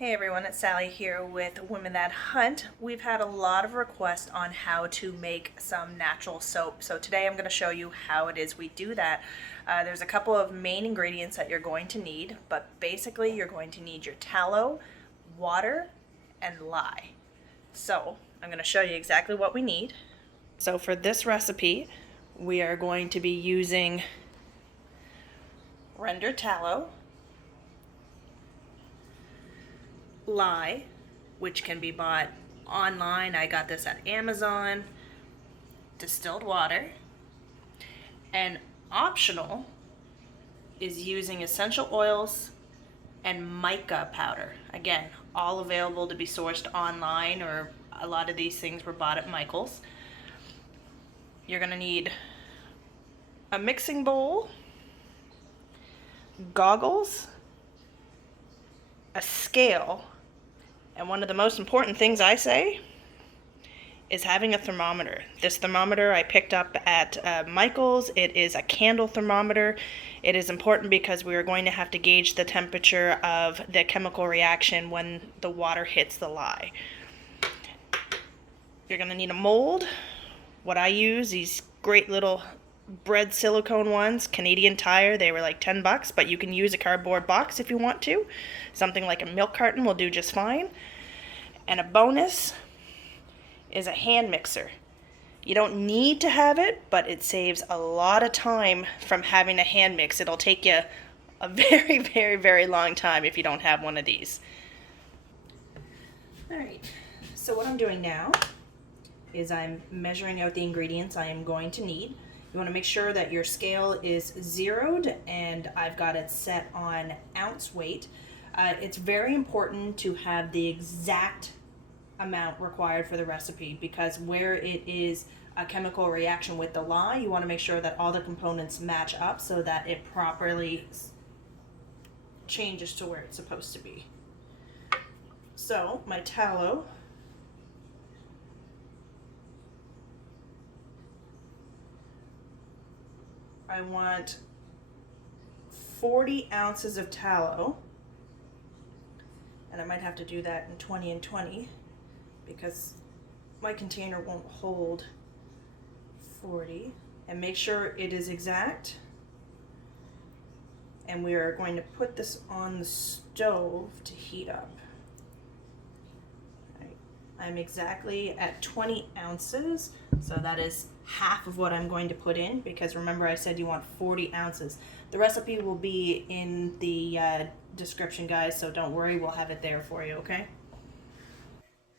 Hey everyone, it's Sally here with Women That Hunt. We've had a lot of requests on how to make some natural soap. So today I'm going to show you how it is we do that. There's a couple of main ingredients that you're going to need, but basically you're going to need your tallow, water, and lye. So I'm going to show you exactly what we need. So for this recipe, we are going to be using rendered tallow, lye, which can be bought online. I got this at Amazon, distilled water, and optional is using essential oils and mica powder. Again, all available to be sourced online, or a lot of these things were bought at Michael's. You're gonna need a mixing bowl, goggles, a scale, and one of the most important things I say is having a thermometer. This thermometer I picked up at Michael's. It is a candle thermometer. It is important because we are going to have to gauge the temperature of the chemical reaction when the water hits the lye. You're going to need a mold. What I use, these great little bread silicone ones, Canadian Tire. They were like $10, but you can use a cardboard box if you want to. Something like a milk carton will do just fine. And a bonus is a hand mixer. You don't need to have it, but it saves a lot of time from having a hand mix. It'll take you a very, very, very long time if you don't have one of these. All right, so what I'm doing now is I'm measuring out the ingredients I am going to need. You want to make sure that your scale is zeroed, and I've got it set on ounce weight. It's very important to have the exact amount required for the recipe, because where it is a chemical reaction with the lye, you want to make sure that all the components match up so that it properly changes to where it's supposed to be. So my tallow, I want 40 ounces of tallow, and I might have to do that in 20 and 20 because my container won't hold 40. And make sure it is exact. And we are going to put this on the stove to heat up. Right. I'm exactly at 20 ounces, so that is half of what I'm going to put in, because remember I said you want 40 ounces. The recipe will be in the description, guys, so don't worry, we'll have it there for you, okay?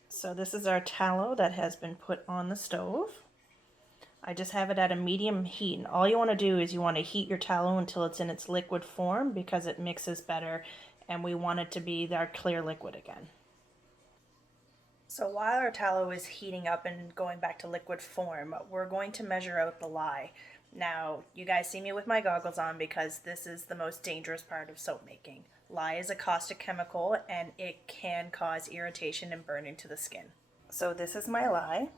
So this is our tallow that has been put on the stove. I just have it at a medium heat, and all you want to do is you want to heat your tallow until it's in its liquid form, because it mixes better, and we want it to be our clear liquid again. So while our tallow is heating up and going back to liquid form, we're going to measure out the lye. Now, you guys see me with my goggles on because this is the most dangerous part of soap making. Lye is a caustic chemical, and it can cause irritation and burning to the skin. So this is my lye,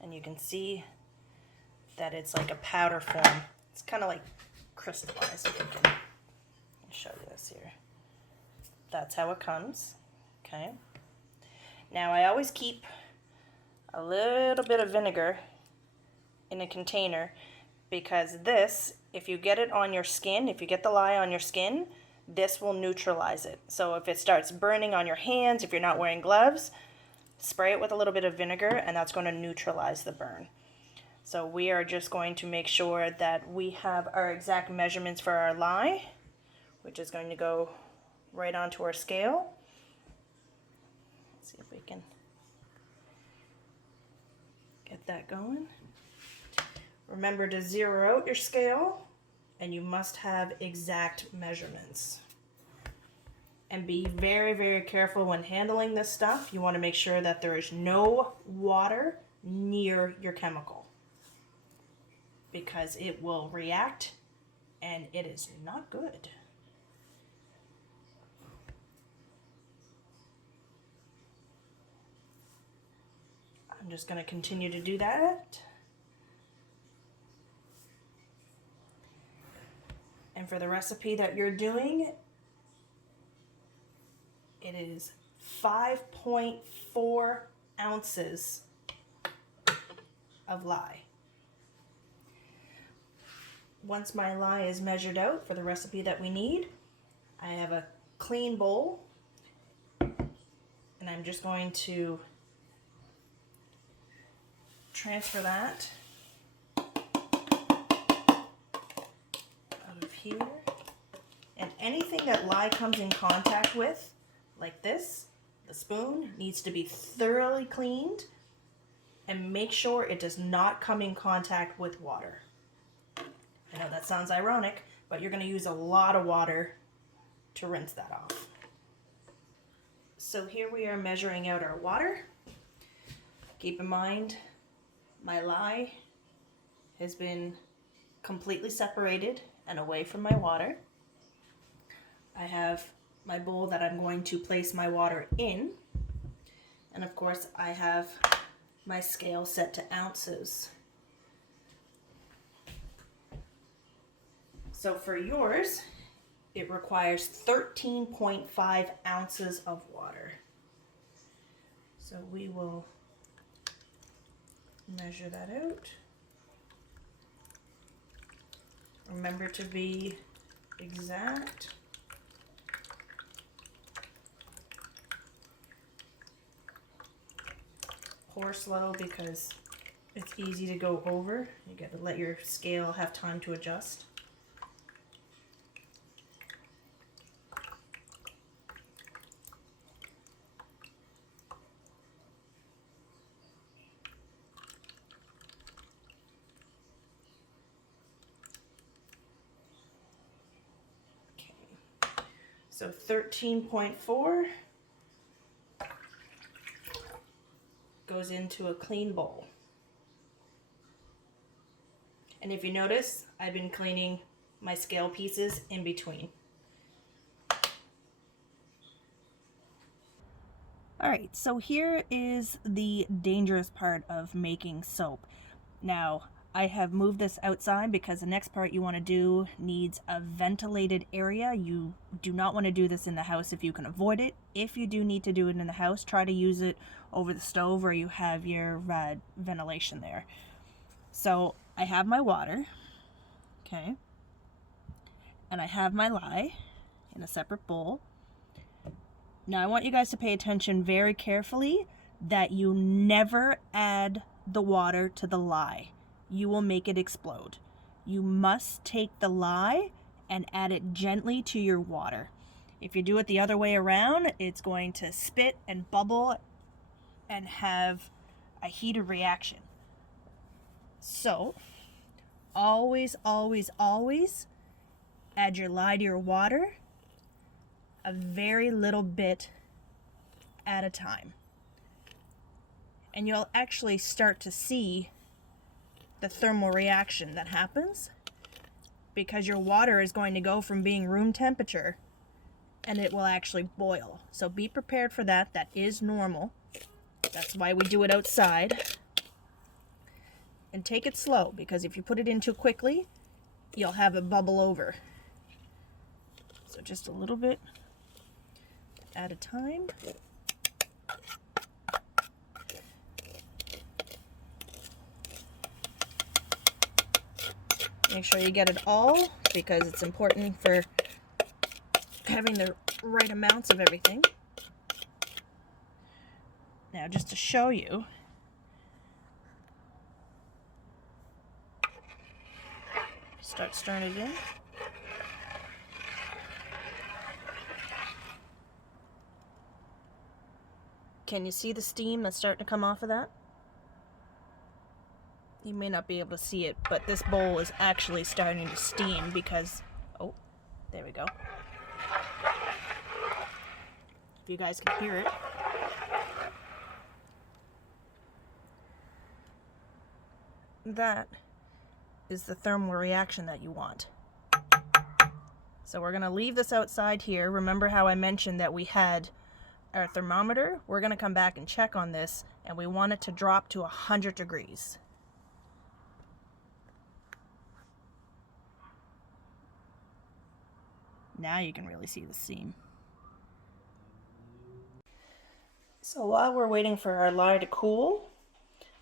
and you can see that it's like a powder form. It's kind of like crystallized. I'll show you this here. That's how it comes. Okay. Now I always keep a little bit of vinegar in a container, because this, if you get it on your skin, if you get the lye on your skin, this will neutralize it. So if it starts burning on your hands, if you're not wearing gloves, spray it with a little bit of vinegar, and that's going to neutralize the burn. So we are just going to make sure that we have our exact measurements for our lye, which is going to go right onto our scale. Let's see if we can get that going. Remember to zero out your scale, and you must have exact measurements. And be very, very careful when handling this stuff. You want to make sure that there is no water near your chemical, because it will react and it is not good. I'm just going to continue to do that. And for the recipe that you're doing, It is 5.4 ounces of lye. Once my lye is measured out for the recipe that we need, I have a clean bowl, and I'm just going to transfer that out of here. And anything that lye comes in contact with, like this, the spoon, needs to be thoroughly cleaned, and make sure it does not come in contact with water. I know that sounds ironic, but you're going to use a lot of water to rinse that off. So here we are measuring out our water. Keep in mind, my lye has been completely separated and away from my water. I have my bowl that I'm going to place my water in. And of course, I have my scale set to ounces. So for yours, it requires 13.5 ounces of water. So we will measure that out. Remember to be exact. Pour slow because it's easy to go over. You got to let your scale have time to adjust. So 13.4 goes into a clean bowl. And if you notice, I've been cleaning my scale pieces in between. Alright, so here is the dangerous part of making soap. Now, I have moved this outside because the next part you want to do needs a ventilated area. You do not want to do this in the house if you can avoid it. If you do need to do it in the house, try to use it over the stove where you have your ventilation there. So I have my water, okay, and I have my lye in a separate bowl. Now I want you guys to pay attention very carefully that you never add the water to the lye. You will make it explode. You must take the lye and add it gently to your water. If you do it the other way around, it's going to spit and bubble and have a heated reaction. So, always, always, always add your lye to your water a very little bit at a time. And you'll actually start to see the thermal reaction that happens because your water is going to go from being room temperature and it will actually boil. So be prepared for that. That is normal. That's why we do it outside. And take it slow because if you put it in too quickly, you'll have it bubble over. So just a little bit at a time. Make sure you get it all because it's important for having the right amounts of everything. Now, just to show you, start stirring it in. Can you see the steam that's starting to come off of that? You may not be able to see it, but this bowl is actually starting to steam because, oh, there we go. If you guys can hear it. That is the thermal reaction that you want. So we're going to leave this outside here. Remember how I mentioned that we had our thermometer? We're going to come back and check on this, and we want it to drop to 100 degrees. Now you can really see the steam. So while we're waiting for our lye to cool,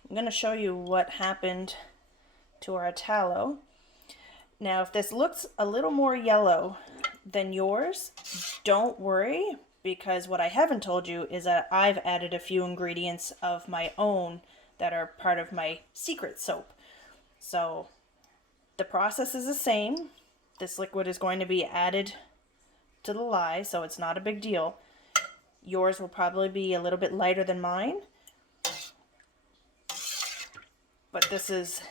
I'm going to show you what happened to our tallow. Now, if this looks a little more yellow than yours, don't worry, because what I haven't told you is that I've added a few ingredients of my own that are part of my secret soap. So the process is the same. This liquid is going to be added to the lye, so it's not a big deal. Yours will probably be a little bit lighter than mine, but this is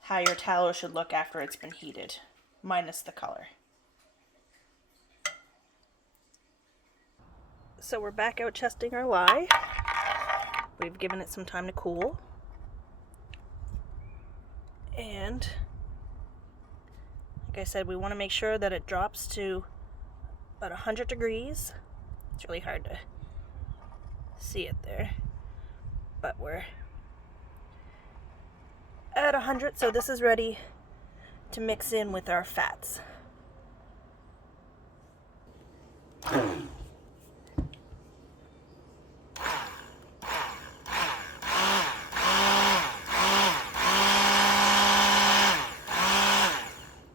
how your tallow should look after it's been heated, minus the color. So we're back out testing our lye. We've given it some time to cool. And like I said, we want to make sure that it drops to about 100 degrees. It's really hard to see it there, but we're at 100, so this is ready to mix in with our fats.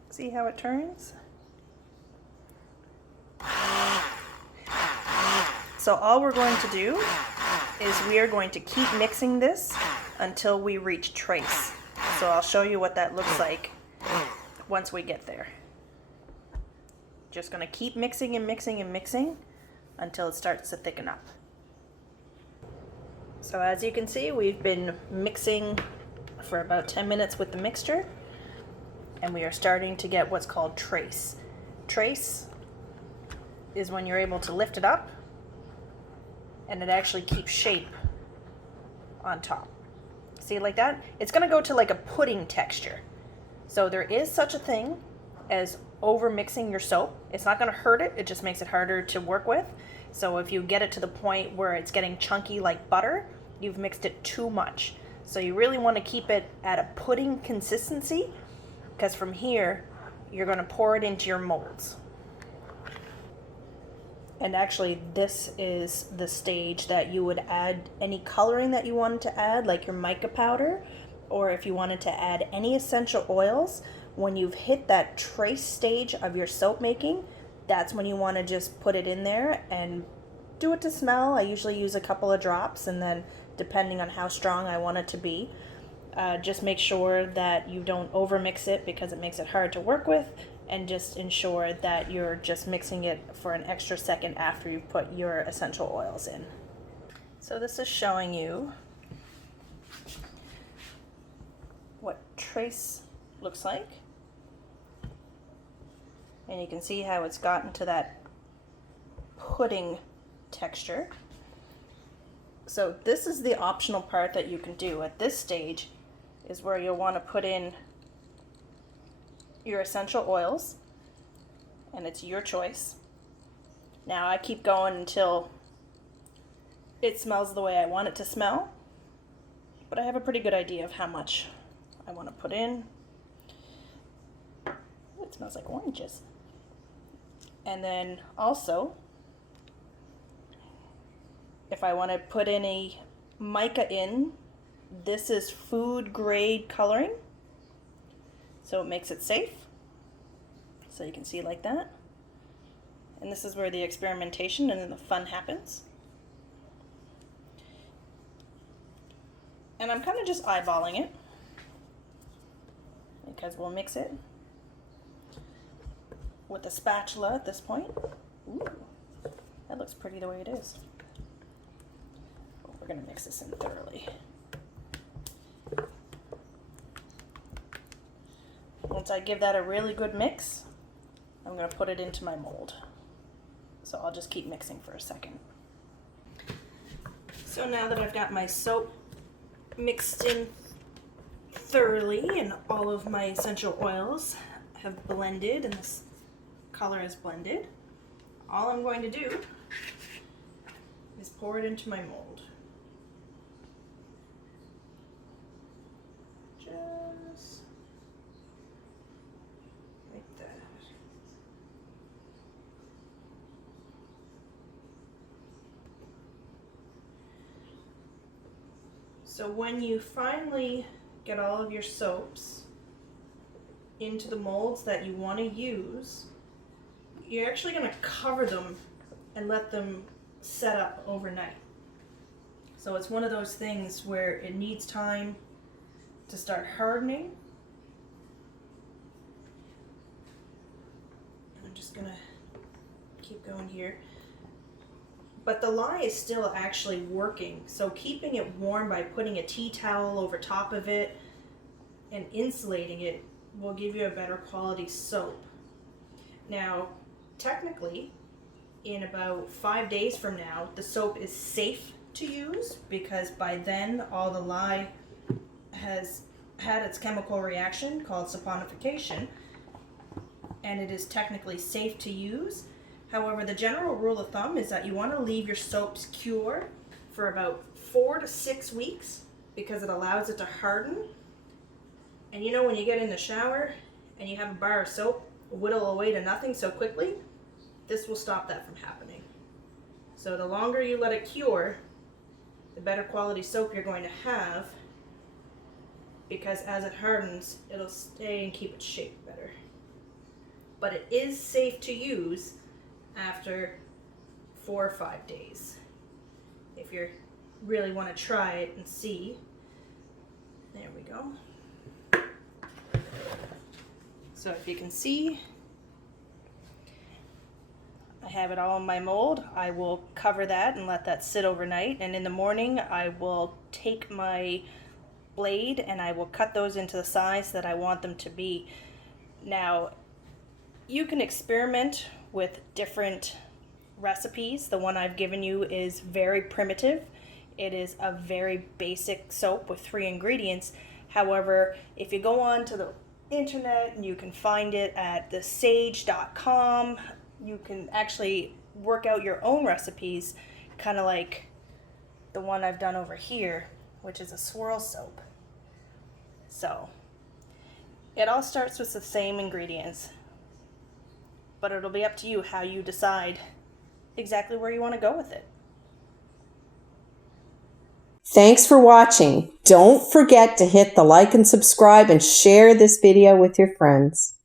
See how it turns? So all we're going to do is we are going to keep mixing this until we reach trace. So I'll show you what that looks like once we get there. Just going to keep mixing and mixing and mixing until it starts to thicken up. So as you can see, we've been mixing for about 10 minutes with the mixture, and we are starting to get what's called trace. Trace is when you're able to lift it up and it actually keeps shape on top. See, like that? It's going to go to like a pudding texture. So there is such a thing as over mixing your soap. It's not going to hurt it, it just makes it harder to work with. So if you get it to the point where it's getting chunky like butter, you've mixed it too much. So you really want to keep it at a pudding consistency, because from here you're going to pour it into your molds. And actually this is the stage that you would add any coloring that you wanted to add, like your mica powder, or if you wanted to add any essential oils. When you've hit that trace stage of your soap making, that's when you want to just put it in there and do it to smell. I usually use a couple of drops, and then depending on how strong I want it to be, just make sure that you don't overmix it because it makes it hard to work with, and just ensure that you're just mixing it for an extra second after you put your essential oils in. So this is showing you what trace looks like. And you can see how it's gotten to that pudding texture. So this is the optional part that you can do at this stage, is where you'll want to put in your essential oils, and it's your choice. Now I keep going until it smells the way I want it to smell, but I have a pretty good idea of how much I want to put in. It smells like oranges. And then also, if I want to put any mica in, this is food grade coloring, so it makes it safe. So you can see like that. And this is where the experimentation and then the fun happens. And I'm kind of just eyeballing it, because we'll mix it with a spatula at this point. Ooh, that looks pretty the way it is. We're going to mix this in thoroughly. Once I give that a really good mix, I'm going to put it into my mold. So I'll just keep mixing for a second. So now that I've got my soap mixed in thoroughly and all of my essential oils have blended and this color is blended, all I'm going to do is pour it into my mold. Just like that. So when you finally get all of your soaps into the molds that you want to use, you're actually going to cover them and let them set up overnight. So it's one of those things where it needs time to start hardening. I'm just going to keep going here. But the lye is still actually working, so keeping it warm by putting a tea towel over top of it and insulating it will give you a better quality soap. Now, technically, in about 5 days from now, the soap is safe to use because by then all the lye has had its chemical reaction called saponification, and it is technically safe to use. However, the general rule of thumb is that you want to leave your soaps cure for about 4 to 6 weeks because it allows it to harden. And you know when you get in the shower and you have a bar of soap whittle away to nothing so quickly, this will stop that from happening. So the longer you let it cure, the better quality soap you're going to have, because as it hardens, it'll stay and keep its shape better. But it is safe to use after 4 or 5 days. If you really want to try it and see. There we go. So if you can see, I have it all in my mold. I will cover that and let that sit overnight, and in the morning I will take my blade and I will cut those into the size that I want them to be. Now, you can experiment with different recipes. The one I've given you is very primitive. It is a very basic soap with 3 ingredients. However, if you go on to the internet, and you can find it at thesage.com, you can actually work out your own recipes, kind of like the one I've done over here, which is a swirl soap. So it all starts with the same ingredients, but it'll be up to you how you decide exactly where you want to go with it. Thanks for watching. Don't forget to hit the like and subscribe and share this video with your friends.